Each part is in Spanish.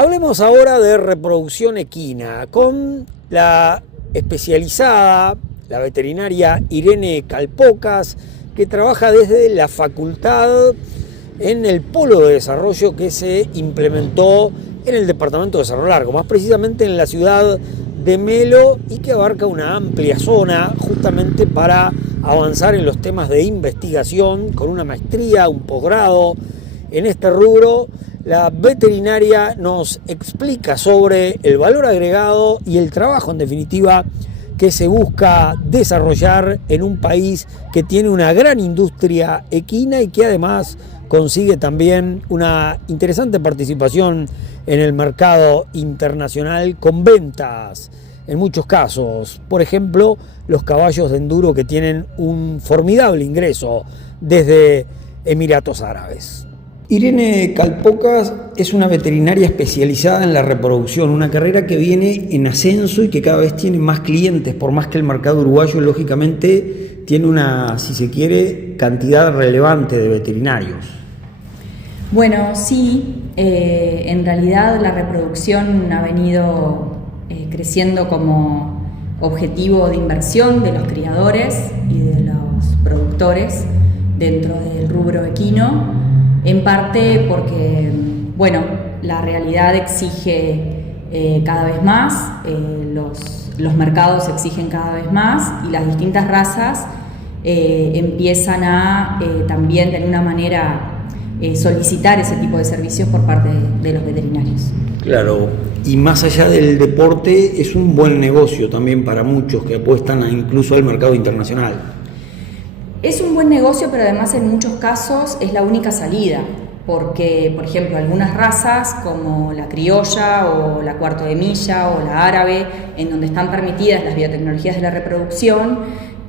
Hablemos ahora de reproducción equina con la especializada, la veterinaria Irene Calpocas, que trabaja desde la facultad en el polo de desarrollo que se implementó en el departamento de Cerro Largo, más precisamente en la ciudad de Melo, y que abarca una amplia zona justamente para avanzar en los temas de investigación con una maestría, un posgrado en este rubro. La veterinaria nos explica sobre el valor agregado y el trabajo, en definitiva, que se busca desarrollar en un país que tiene una gran industria equina y que además consigue también una interesante participación en el mercado internacional con ventas, en muchos casos. Por ejemplo, los caballos de enduro, que tienen un formidable ingreso desde Emiratos Árabes. Irene Calpocas es una veterinaria especializada en la reproducción, una carrera que viene en ascenso y que cada vez tiene más clientes, por más que el mercado uruguayo lógicamente tiene una, si se quiere, cantidad relevante de veterinarios. Bueno, sí, en realidad la reproducción ha venido creciendo como objetivo de inversión de los criadores y de los productores dentro del rubro equino. En parte porque, bueno, la realidad exige cada vez más, los mercados exigen cada vez más y las distintas razas empiezan a también de alguna manera solicitar ese tipo de servicios por parte de los veterinarios. Claro, y más allá del deporte es un buen negocio también para muchos que apuestan incluso al mercado internacional. Es un buen negocio, pero además en muchos casos es la única salida, porque, por ejemplo, algunas razas como la criolla o la cuarto de milla o la árabe, en donde están permitidas las biotecnologías de la reproducción,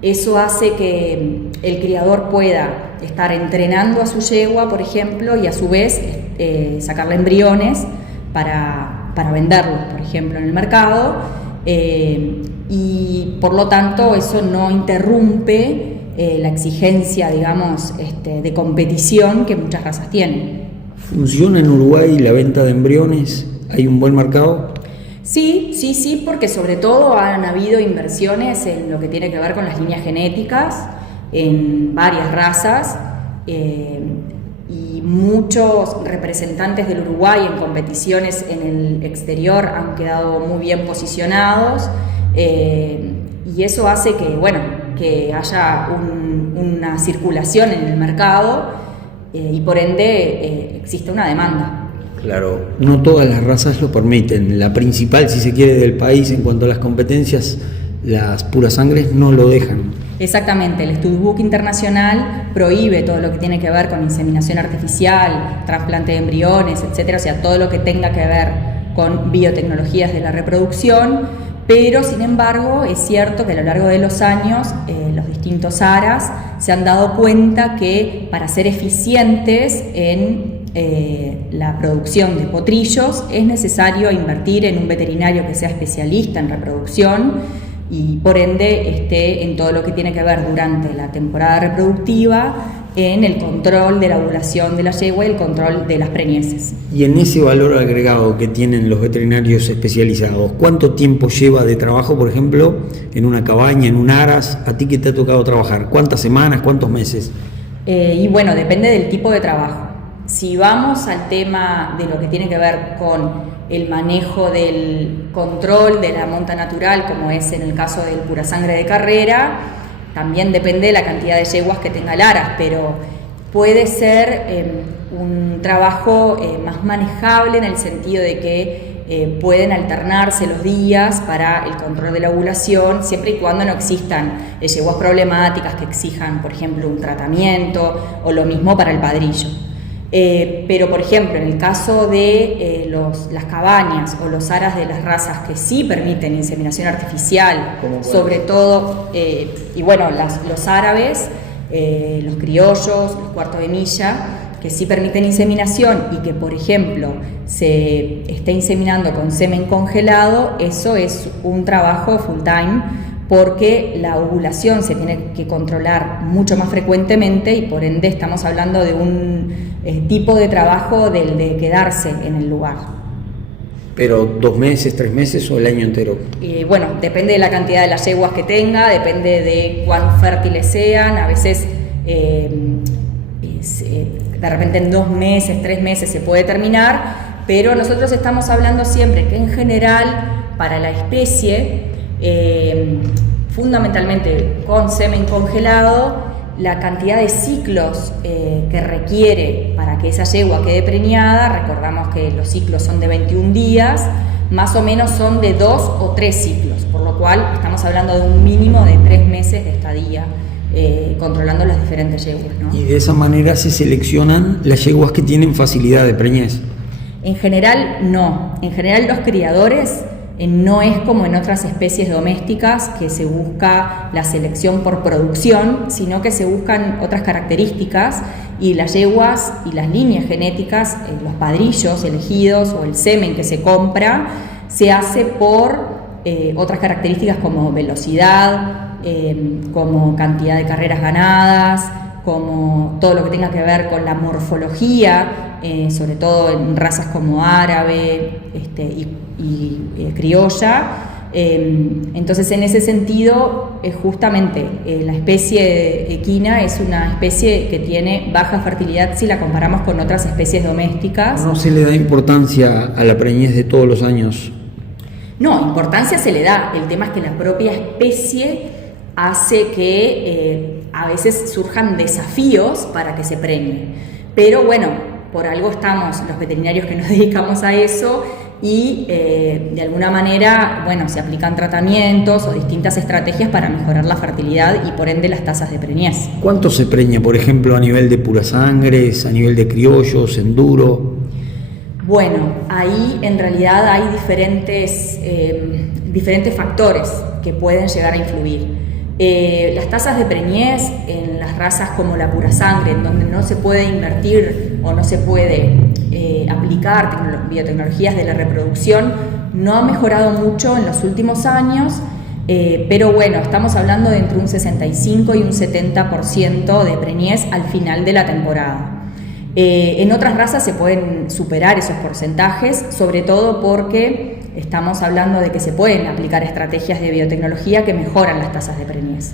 eso hace que el criador pueda estar entrenando a su yegua, por ejemplo, y a su vez sacarle embriones para venderlos, por ejemplo, en el mercado, y por lo tanto eso no interrumpe la exigencia, digamos, de competición que muchas razas tienen. ¿Funciona en Uruguay la venta de embriones? ¿Hay un buen mercado? Sí, porque sobre todo han habido inversiones en lo que tiene que ver con las líneas genéticas, en varias razas, y muchos representantes del Uruguay en competiciones en el exterior han quedado muy bien posicionados, y eso hace que, que haya una circulación en el mercado y por ende existe una demanda. Claro, no todas las razas lo permiten. La principal, si se quiere, del país en cuanto a las competencias, las puras sangres, no lo dejan. Exactamente, el Studbook internacional prohíbe todo lo que tiene que ver con inseminación artificial, trasplante de embriones, etcétera, o sea, todo lo que tenga que ver con biotecnologías de la reproducción. Pero, sin embargo, es cierto que a lo largo de los años los distintos ARAs se han dado cuenta que para ser eficientes en la producción de potrillos es necesario invertir en un veterinario que sea especialista en reproducción y por ende esté en todo lo que tiene que ver durante la temporada reproductiva en el control de la ovulación de la yegua y el control de las preñeces. Y en ese valor agregado que tienen los veterinarios especializados, ¿cuánto tiempo lleva de trabajo, por ejemplo, en una cabaña, en un aras? ¿A ti que te ha tocado trabajar? ¿Cuántas semanas, cuántos meses? Y bueno, depende del tipo de trabajo. Si vamos al tema de lo que tiene que ver con el manejo del control de la monta natural, como es en el caso del pura sangre de carrera, también depende de la cantidad de yeguas que tenga el aras, pero puede ser un trabajo más manejable en el sentido de que pueden alternarse los días para el control de la ovulación, siempre y cuando no existan yeguas problemáticas que exijan, por ejemplo, un tratamiento, o lo mismo para el padrillo. Pero, por ejemplo, en el caso de las cabañas o los aras de las razas que sí permiten inseminación artificial, sobre todo, y bueno, los árabes, los criollos, los cuartos de milla, que sí permiten inseminación y que, por ejemplo, se esté inseminando con semen congelado, eso es un trabajo full time, porque la ovulación se tiene que controlar mucho más frecuentemente y por ende estamos hablando de un tipo de trabajo del de quedarse en el lugar. ¿Pero 2 meses, 3 meses o el año entero? Bueno, depende de la cantidad de las yeguas que tenga, depende de cuán fértiles sean. A veces, de repente en 2 meses, 3 meses se puede terminar, pero nosotros estamos hablando siempre que en general para la especie, fundamentalmente con semen congelado, la cantidad de ciclos que requiere para que esa yegua quede preñada, recordamos que los ciclos son de 21 días, más o menos son de 2 o 3 ciclos, por lo cual estamos hablando de un mínimo de 3 meses de estadía controlando las diferentes yeguas, ¿no? Y de esa manera se seleccionan las yeguas que tienen facilidad de preñez. En general no, en general los criadores no es como en otras especies domésticas que se busca la selección por producción, sino que se buscan otras características y las yeguas y las líneas genéticas, los padrillos elegidos o el semen que se compra, se hace por otras características como velocidad, como cantidad de carreras ganadas, como todo lo que tenga que ver con la morfología, sobre todo en razas como árabe y criolla. Entonces, en ese sentido, justamente la especie equina es una especie que tiene baja fertilidad si la comparamos con otras especies domésticas. ¿No se le da importancia a la preñez de todos los años? No, importancia se le da. El tema es que la propia especie hace que a veces surjan desafíos para que se preñe. Pero bueno, por algo estamos los veterinarios que nos dedicamos a eso y de alguna manera, bueno, se aplican tratamientos o distintas estrategias para mejorar la fertilidad y por ende las tasas de preñez. ¿Cuánto se preña, por ejemplo, a nivel de purasangres, a nivel de criollos, enduro? Bueno, ahí en realidad hay diferentes factores que pueden llegar a influir. Las tasas de preñez en las razas como la purasangre, en donde no se puede invertir o no se puede aplicar biotecnologías de la reproducción, no ha mejorado mucho en los últimos años, pero bueno, estamos hablando de entre un 65 y un 70% de preñez al final de la temporada. En otras razas se pueden superar esos porcentajes, sobre todo porque estamos hablando de que se pueden aplicar estrategias de biotecnología que mejoran las tasas de preñez.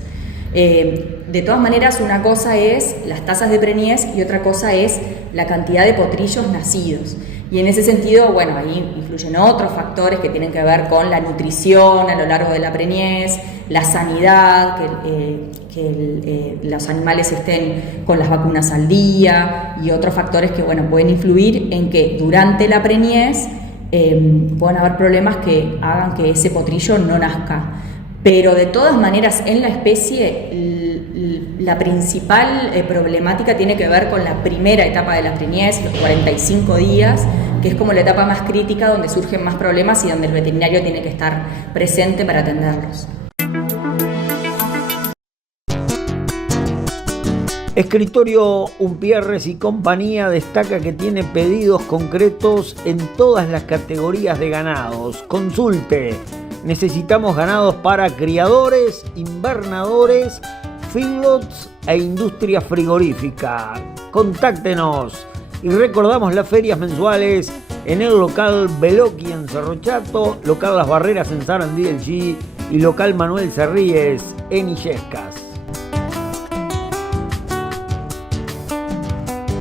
De todas maneras, una cosa es las tasas de preñez y otra cosa es la cantidad de potrillos nacidos. Y en ese sentido, bueno, ahí influyen otros factores que tienen que ver con la nutrición a lo largo de la preñez, la sanidad, que los animales estén con las vacunas al día y otros factores que, bueno, pueden influir en que durante la preñez pueden haber problemas que hagan que ese potrillo no nazca. Pero de todas maneras, en la especie, la principal problemática tiene que ver con la primera etapa de la preñez, los 45 días, que es como la etapa más crítica donde surgen más problemas y donde el veterinario tiene que estar presente para atenderlos. Escritorio Umpierres y compañía destaca que tiene pedidos concretos en todas las categorías de ganados. Consulte. Necesitamos ganados para criadores, invernadores, feedlots e industria frigorífica. Contáctenos y recordamos las ferias mensuales en el local Beloki en Cerro Chato, local Las Barreras en Sarandí del G y local Manuel Cerríes en Illescas.